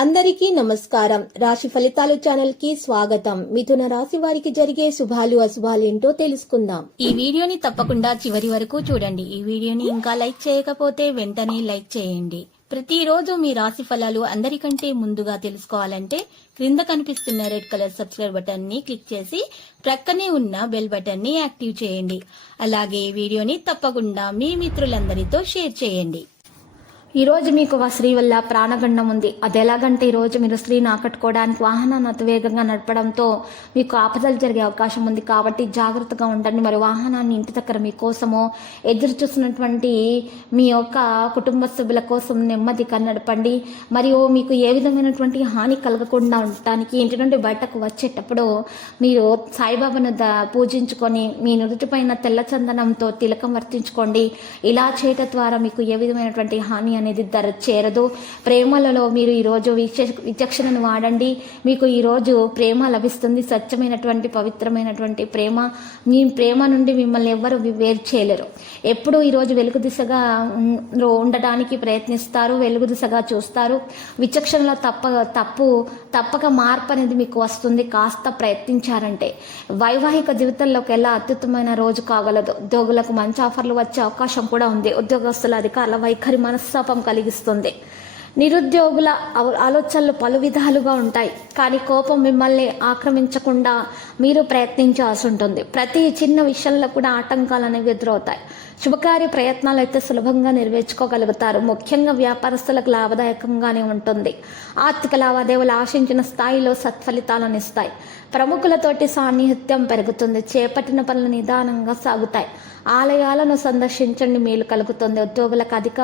అందరికీ నమస్కారం. రాశి ఫలితాలు ఛానల్ కి స్వాగతం. మిథున రాశి వారికి జరిగే శుభాలు అశుభాలు ఏంటో తెలుసుకుందాం. ఈ వీడియోని తప్పకుండా చివరి వరకు చూడండి. ఈ వీడియోని ఇంకా లైక్ చేయకపోతే వెంటనే లైక్ చేయండి. ప్రతిరోజు మీ రాశి ఫలాలు అందరికంటే ముందుగా తెలుసుకోవాలంటే క్రింద కనిపిస్తున్న రెడ్ కలర్ సబ్స్క్రైబ్ బటన్ ని క్లిక్ చేసి ప్రక్కనే ఉన్న బెల్ బటన్ ని యాక్టివ్ చేయండి. అలాగే ఈ వీడియోని తప్పకుండా మీ మిత్రులందరితో షేర్ చేయండి. ఈ రోజు మీకు స్త్రీ వల్ల ప్రాణగండం ఉంది. అది ఎలాగంటే ఈ రోజు మీరు స్త్రీని ఆకట్టుకోవడానికి వాహనాన్ని అతివేగంగా నడపడంతో మీకు ఆపదలు జరిగే అవకాశం ఉంది. కాబట్టి జాగ్రత్తగా ఉండండి. మరి వాహనాన్ని ఇంటి దగ్గర మీకోసమో ఎదురు చూసినటువంటి మీ యొక్క కుటుంబ సభ్యుల కోసం నెమ్మదిగా నడపండి. మరియు మీకు ఏ విధమైనటువంటి హాని కలగకుండా ఉండటానికి ఇంటి నుండి బయటకు వచ్చేటప్పుడు మీరు సాయిబాబాను పూజించుకొని మీ నుదుటిపైన తెల్ల చందనంతో తిలకం వర్తించుకోండి. ఇలా చేయటం ద్వారా మీకు ఏ విధమైనటువంటి హాని అనేది చేరదు. ప్రేమలలో మీరు ఈరోజు విచక్షణను వాడండి. మీకు ఈరోజు ప్రేమ లభిస్తుంది. స్వచ్ఛమైనటువంటి పవిత్రమైనటువంటి ప్రేమ. మీ ప్రేమ నుండి మిమ్మల్ని ఎవ్వరు వేరు చేయలేరు. ఎప్పుడు ఈరోజు వెలుగు దిశగా ఉండటానికి ప్రయత్నిస్తారు, వెలుగు దిశగా చూస్తారు. విచక్షణలో తప్పక మార్పు అనేది మీకు వస్తుంది. కాస్త ప్రయత్నించారంటే వైవాహిక జీవితంలోకి ఎలా అత్యుత్తమైన రోజు కాగలదు. ఉద్యోగులకు మంచి ఆఫర్లు వచ్చే అవకాశం కూడా ఉంది. ఉద్యోగస్తుల అధికారుల వైఖరి మనస్సాపం కలిగిస్తుంది. నిరుద్యోగుల ఆలోచనలు పలు విధాలుగా ఉంటాయి. కానీ కోపం మిమ్మల్ని ఆక్రమించకుండా మీరు ప్రయత్నించాల్సి ఉంటుంది. ప్రతి చిన్న విషయంలో కూడా ఆటంకాలు అనేవి ఎదురవుతాయి. శుభకార్య ప్రయత్నాలు అయితే సులభంగా నెరవేర్చుకోగలుగుతారు. ముఖ్యంగా వ్యాపారస్తులకు లాభదాయకంగానే ఉంటుంది. ఆర్థిక లావాదేవీలు ఆశించిన స్థాయిలో సత్ఫలితాలను ఇస్తాయి. ప్రముఖులతోటి సాన్నిహిత్యం పెరుగుతుంది. చేపట్టిన పనులు నిదానంగా సాగుతాయి. ఆలయాలను సందర్శించండి, మేలు కలుగుతుంది. ఉద్యోగులకు అధిక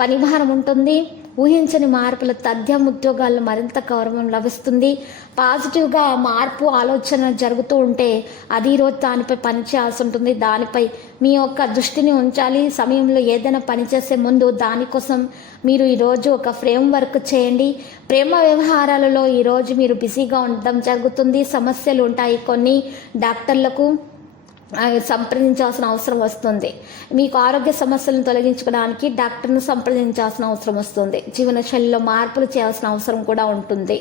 పనిభారం ఉంటుంది. ఊహించని మార్పుల తథ్యం ఉద్యోగాల్లో మరింత గౌరవం లభిస్తుంది. పాజిటివ్గా మార్పు ఆలోచన జరుగుతూ ఉంటే అది ఈరోజు దానిపై పనిచేయాల్సి ఉంటుంది. దానిపై మీ యొక్క దృష్టిని ఉంచాలి. సమయంలో ఏదైనా పనిచేసే ముందు దానికోసం మీరు ఈరోజు ఒక ఫ్రేమ్ వర్క్ చేయండి. ప్రేమ వ్యవహారాలలో ఈరోజు మీరు బిజీగా ఉండడం జరుగుతుంది. సమస్యలు ఉంటాయి. కొన్ని డాక్టర్లకు సంప్రదించాల్సిన అవసరం వస్తుంది. మీకు ఆరోగ్య సమస్యలను తొలగించుకోవడానికి డాక్టర్ను సంప్రదించాల్సిన అవసరం వస్తుంది. జీవనశైలిలో మార్పులు చేయాల్సిన అవసరం కూడా ఉంటుంది.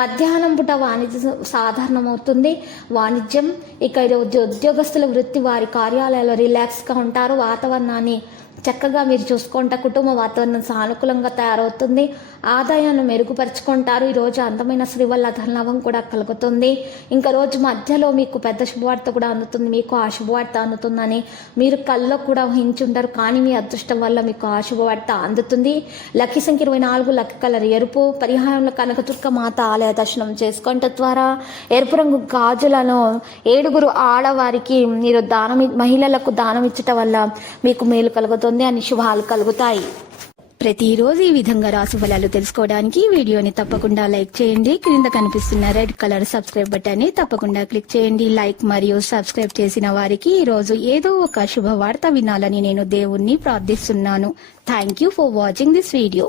మధ్యాహ్నం పూట వాణిజ్యం సాధారణమవుతుంది. వాణిజ్యం ఇక ఉద్యోగస్తుల వృత్తి వారి కార్యాలయాల్లో రిలాక్స్గా ఉంటారు. వాతావరణాన్ని చక్కగా మీరు చూసుకుంటా కుటుంబ వాతావరణం సానుకూలంగా తయారవుతుంది. ఆదాయాన్ని మెరుగుపరుచుకుంటారు. ఈరోజు అందమైన స్త్రీ వల్ల ధనలాభం కూడా కలుగుతుంది. ఇంకా రోజు మధ్యలో మీకు పెద్ద శుభవార్త కూడా అందుతుంది. మీకు ఆ శుభవార్త అందుతుందని మీరు కల్లో కూడా ఊహించి ఉంటారు. కానీ మీ అదృష్టం వల్ల మీకు ఆ శుభవార్త అందుతుంది. లక్కీ సంఖ్య 24, లక్కీ కలర్ ఎరుపు. పరిహారంలో కనకదుర్గ మాత ఆలయ దర్శనం చేసుకోవటం ద్వారా ఎరుపు రంగు గాజులను 7 ఆడవారికి మీరు మహిళలకు దానం ఇచ్చటం వల్ల మీకు మేలు కలుగుతుంది అని శుభాలు కలుగుతాయి. ప్రతిరోజు ఈ విధంగా రాశి ఫలాలు తెలుసుకోవడానికి వీడియోని తప్పకుండా లైక్ చేయండి. క్రింద కనిపిస్తున్న రెడ్ కలర్ సబ్స్క్రైబ్ బటన్ ని తప్పకుండా క్లిక్ చేయండి. లైక్ మరియు సబ్స్క్రైబ్ చేసిన వారికి ఈ రోజు ఏదో ఒక శుభవార్త వినాలని నేను దేవుణ్ణి ప్రార్థిస్తున్నాను. Thank you for watching this video.